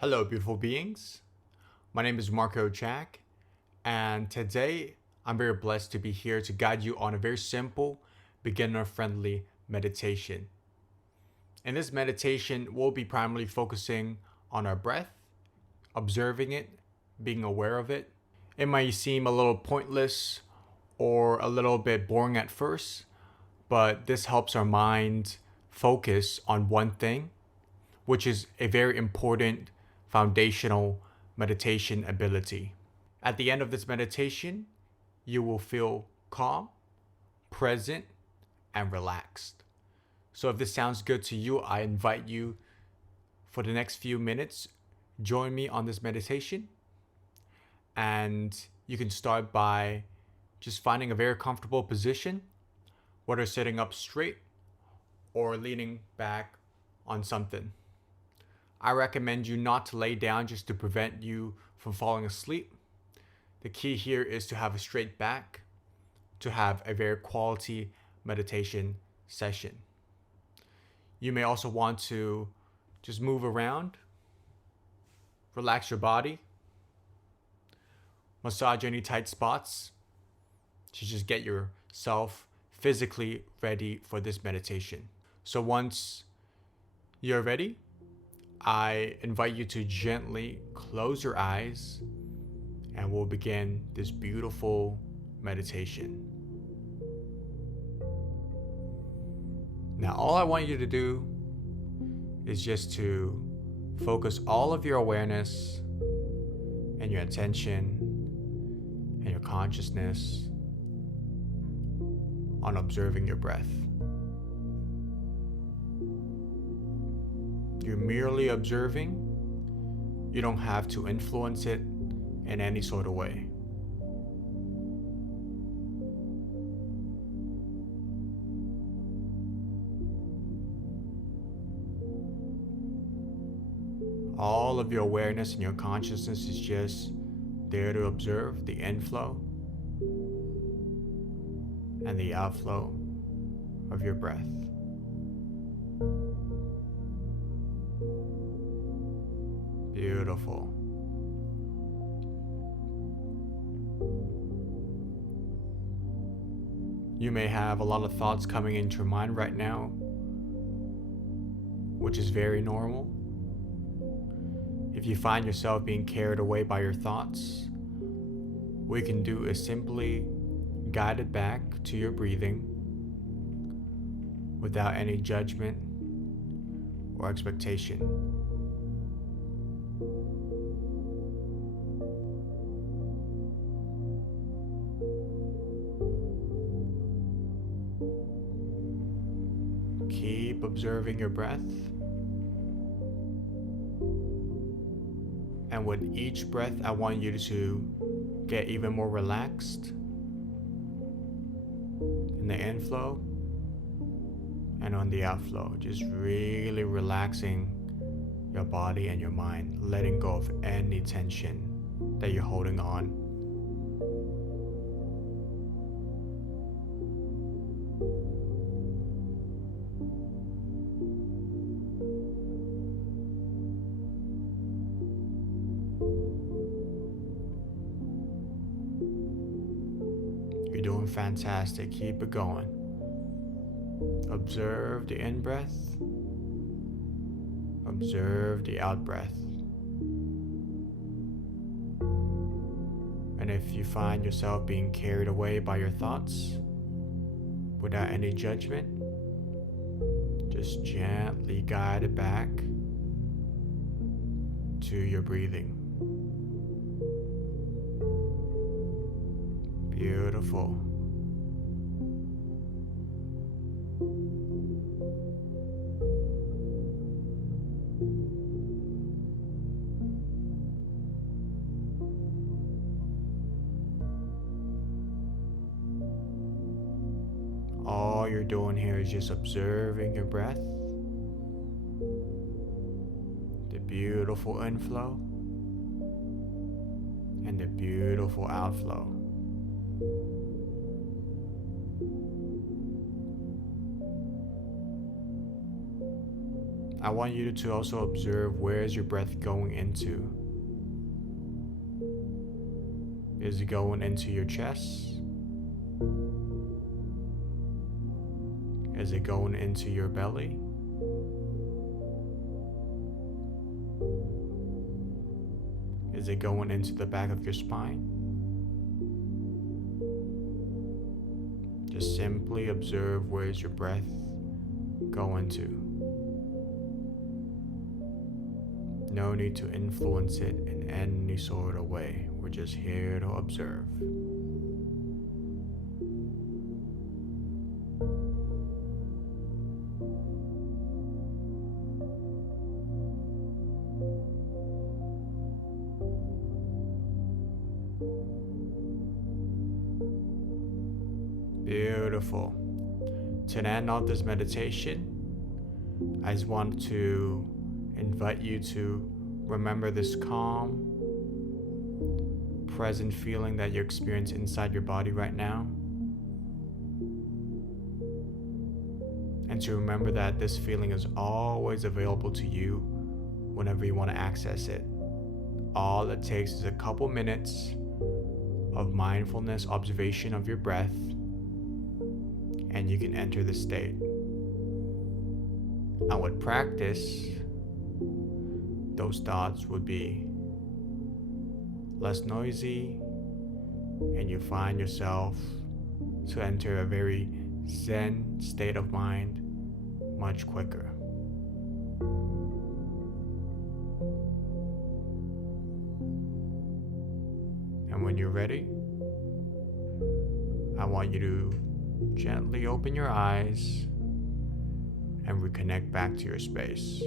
Hello, beautiful beings. My name is Marco Jack, and today I'm very blessed to be here to guide you on a very simple, beginner friendly meditation. In this meditation, we'll be primarily focusing on our breath, observing it, being aware of it. It might seem a little pointless or a little bit boring at first, but this helps our mind focus on one thing, which is a very important foundational meditation ability. At the end of this meditation, you will feel calm, present, and relaxed. So if this sounds good to you, I invite you for the next few minutes, join me on this meditation. And you can start by just finding a very comfortable position, whether sitting up straight or leaning back on something. I recommend you not to lay down just to prevent you from falling asleep. The key here is to have a straight back, to have a very quality meditation session. You may also want to just move around, relax your body, massage any tight spots to just get yourself physically ready for this meditation. So once you're ready, I invite you to gently close your eyes and we'll begin this beautiful meditation. Now, all I want you to do is just to focus all of your awareness and your attention and your consciousness on observing your breath. You're merely observing. You don't have to influence it in any sort of way. All of your awareness and your consciousness is just there to observe the inflow and the outflow of your breath. Beautiful. You may have a lot of thoughts coming into your mind right now, which is very normal. If you find yourself being carried away by your thoughts, what you can do is simply guide it back to your breathing without any judgment or expectation. Keep observing your breath. And with each breath, I want you to get even more relaxed in the inflow and on the outflow. Just really relaxing your body and your mind, letting go of any tension that you're holding on. You're doing fantastic. Keep it going. Observe the in-breath. Observe the out-breath. And if you find yourself being carried away by your thoughts, without any judgment, just gently guide it back to your breathing. Beautiful. All you're doing here is just observing your breath, the beautiful inflow and the beautiful outflow. I want you to also observe, where is your breath going into? Is it going into your chest? Is it going into your belly? Is it going into the back of your spine? Just simply observe, where is your breath going to. No need to influence it in any sort of way. We're just here to observe. Beautiful. To end off this meditation, I just want to invite you to remember this calm, present feeling that you experience inside your body right now. And to remember that this feeling is always available to you whenever you want to access it. All it takes is a couple minutes of mindfulness observation of your breath, and you can enter the state. And with practice, those thoughts would be less noisy, and you find yourself to enter a very Zen state of mind much quicker. And when you're ready, I want you to gently open your eyes and reconnect back to your space.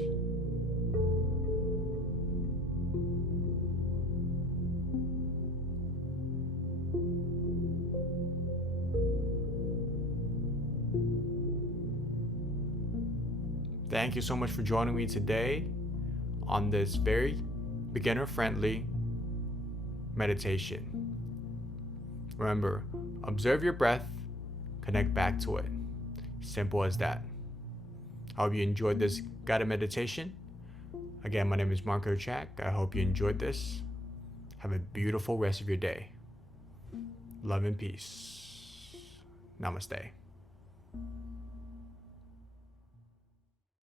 Thank you so much for joining me today on this very beginner-friendly meditation. Remember, observe your breath, connect back to it. Simple as that. I hope you enjoyed this guided meditation. Again, my name is Marco Jack. I hope you enjoyed this. Have a beautiful rest of your day. Love and peace. Namaste.